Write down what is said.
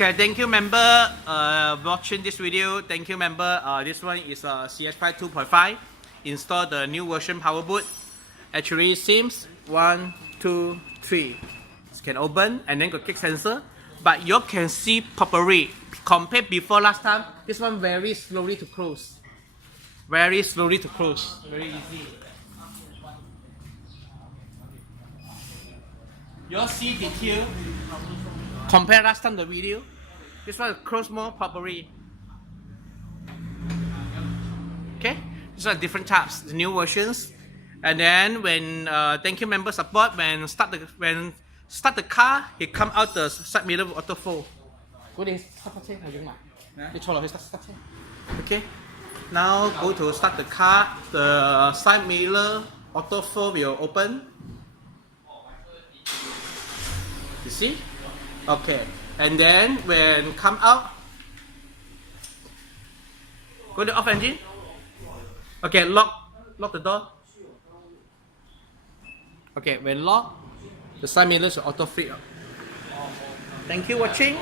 Okay, thank you member watching this video. Thank you member. This one is CS5 2.5. Install the new version power boot. Actually seems 1, 2, 3. It can open and then got kick sensor. But you can see properly compared before last time. This one very slowly to close. Very slowly to close. Very easy. You see detail. Compare last time the video. This one close more properly. Okay, these are different types, the new versions. And then when thank you member support, when start the car, he come out the side mirror with auto fold. Okay. Now go to start the car. The side mirror auto fold will open. You see? Okay. And then when come out, go to off engine. Okay, lock the door. Okay, when lock, the side mirrors will auto flip. Thank you for watching.